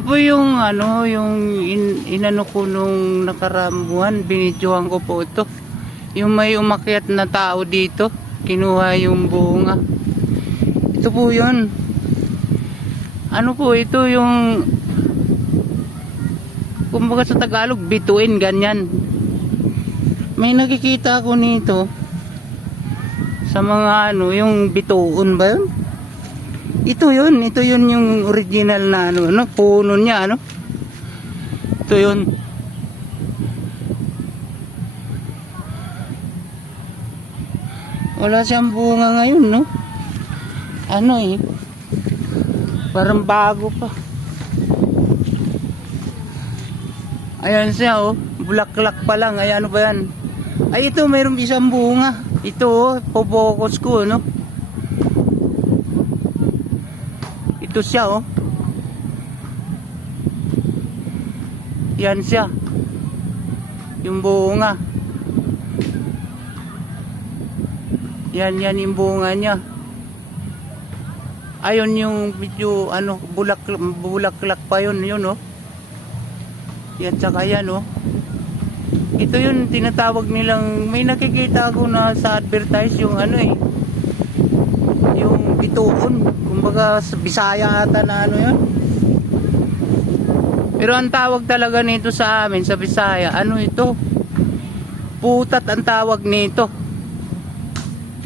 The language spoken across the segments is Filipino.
Ito po yung ano, yung in, inano ko nung nakaramuhan, binidyohan ko po ito. Yung may umakyat na tao dito, kinuha yung bunga. Ito po yun. Ano po ito yung kumbaga sa Tagalog, bituin, ganyan. May nakikita ako nito sa mga ano, yung bituon ba yun? Ito yun, ito yun yung original na ano, ano puno niya, ano? Ito yun. Wala siyang bunga ngayon, no? Ano eh? Parang bago pa. Ayan siya, oh. Bulaklak pa lang. Ay, ano ba yan? Ay, ito, mayroong isang bunga. Ito, oh. Popokus ko, no? Ito siya, oh. Yan siya. Yung bunga. Yan, yan yung bunga niya. Ayun yung medyo, ano, bulak, bulaklak pa yun, yun, oh. Yan, tsaka yan, oh. Ito yun, tinatawag nilang, may nakikita ako na sa advertise yung ano eh, bituon. Kumbaga, sa Bisaya ata na ano yun. Pero ang tawag talaga nito sa amin, sa Bisaya, ano ito? Putat ang tawag nito.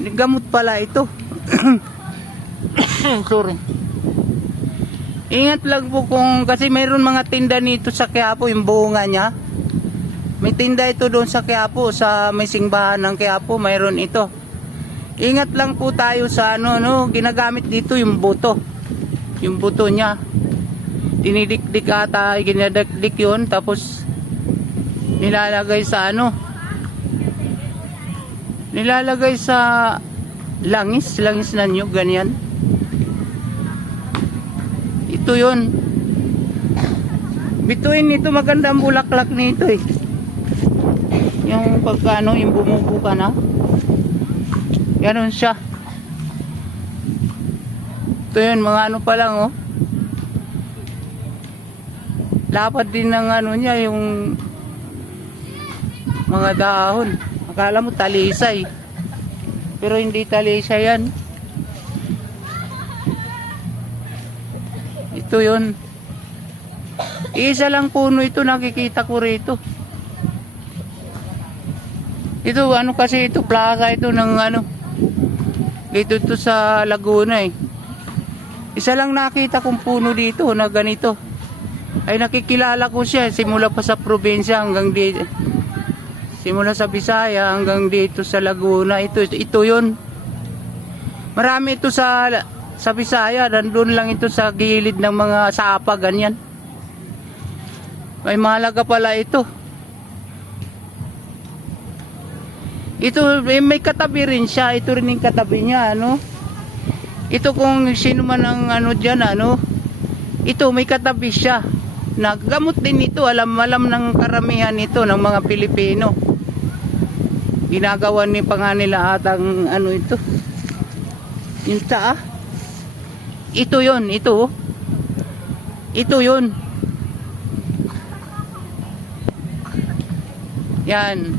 Gamot pala ito. Sorry. Ingat lang po kung kasi mayroon mga tinda nito sa Quiapo yung bunga niya. May tinda ito doon sa Quiapo sa may singbahan ng Quiapo mayroon ito. Ingat lang po tayo sa ano no, ginagamit dito yung buto. Yung buto niya. Dinidikdik ata, ginadikdik yun tapos nilalagay sa ano nilalagay sa langis, langis na nyo, ganyan. Ito yun. Bituin nito, maganda ang bulaklak nito eh. Yung pagkano, yung bumubo ka na. Ganon siya. Ito yun, mga ano pa lang oh. Lapad din ng ano niya, yung mga dahon. Akala mo talisay. Pero hindi talisay yan. Ito yun. Isa lang puno ito nakikita ko rito. Ito ano kasi ito plaka ito ng ano. Dito ito sa Laguna eh. Isa lang nakita kong puno dito na ganito. Ay nakikilala ko siya simula pa sa probinsya hanggang dito. Simula sa Bisaya hanggang dito sa Laguna. Ito, ito yun. Marami ito sa sa Bisaya. Nandun lang ito sa gilid ng mga sapa, ganyan. May mahalaga pala ito. Ito, eh, may katabi rin siya. Ito rin yung katabi niya, ano. Ito kung sino man ang ano dyan, ano. Ito, may katabi siya. Naggamot din ito. Alam, alam ng karamihan ito ng mga Pilipino ginagawa ni pa nga nila atang ano ito yung tsaa ito yon ito oh. ito yon yan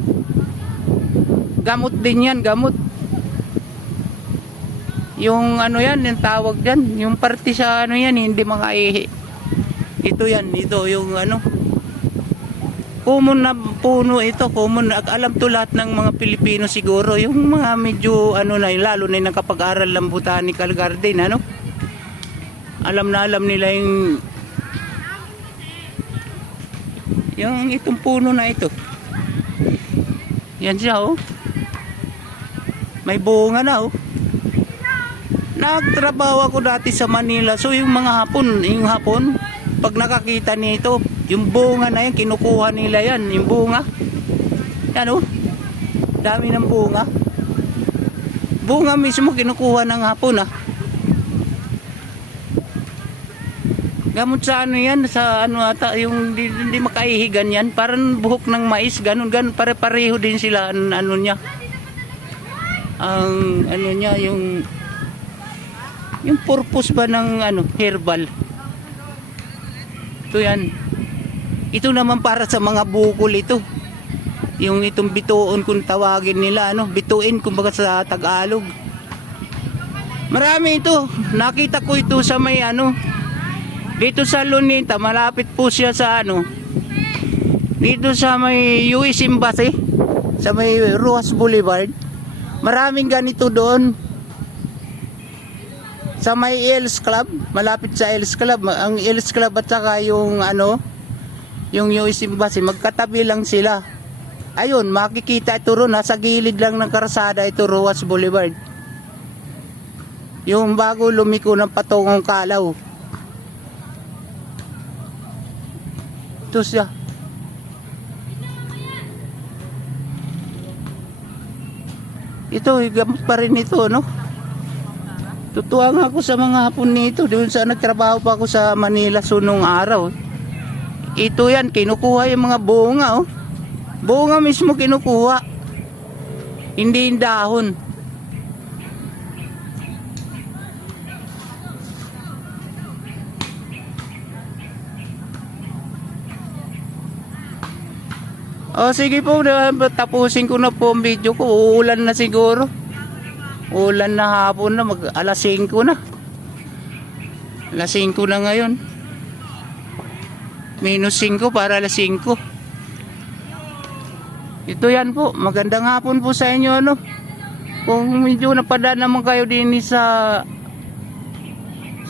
gamot din yan gamot yung ano yan yung tawag dyan yung parte sa ano yan hindi makaihi ito yan ito yung ano common na puno ito, common. Alam to lahat ng mga Pilipino siguro. Yung mga medyo, ano na, lalo na yung nakapag-aral ng botanical garden, ano? Alam na alam nila yung yung itong puno na ito. Yan siya, oh. May bunga na, oh. Nagtrabaho ako dati sa Manila. So, yung mga hapon, yung hapon, pag nakakita nito, yung bunga na yan, kinukuha nila yan, yung bunga. Yan oh. Dami ng bunga. Bunga mismo kinukuha ng hapon ah. Gamot sa ano yan, sa ano ata, yung hindi, hindi makaihigan yan. Parang buhok ng mais, ganun, ganun. Pare-pareho din sila, an- ano niya. Ang, ano niya, yung, yung purpose ba ng, ano, herbal. Ito yan. Ito naman para sa mga bukol ito. Yung itong bituon kung tawagin nila, ano, bituin kumbaga sa Tagalog. Marami ito. Nakita ko ito sa may ano, dito sa Lunita, malapit po siya sa ano, dito sa may US Embassy, sa may Ruas Boulevard. Maraming ganito doon. Sa may Els Club, malapit sa Els Club, ang Els Club at saka yung ano, yung US Embassy, magkatabi lang sila. Ayun, makikita ito ron, nasa gilid lang ng karsada ito, Ruas Boulevard. Yung bago lumiko ng patungong kalaw. Ito siya. Ito, gamot pa rin ito, no? Tutuwa nga ako sa mga hapon nito. Doon sa nagtrabaho pa ako sa Manila sunong araw. Ito yan, kinukuha yung mga bunga, oh. Bunga mismo kinukuha. Hindi yung dahon. Oh, sige po, tapusin ko na po ang video ko. Uulan na siguro. Ulan na hapon na, mag alas 5 na. Alas 5 na ngayon. Minus 5 para alas 5. Ito yan po, magandang hapon po sa inyo ano. Kung medyo napadaan naman kayo din sa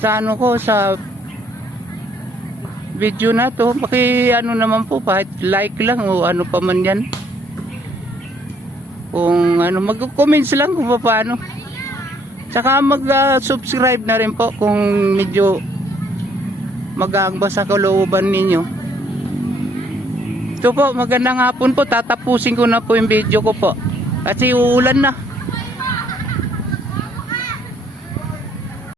sa ano ko sa video na to, paki ano naman po, kahit like lang o ano pa man yan. Kung ano, mag-comments lang kung paano. Tsaka mag-subscribe na rin po kung medyo mag-aangba sa kalooban ninyo. Ito po, magandang hapon po. Tatapusin ko na po yung video ko po. Kasi uulan na.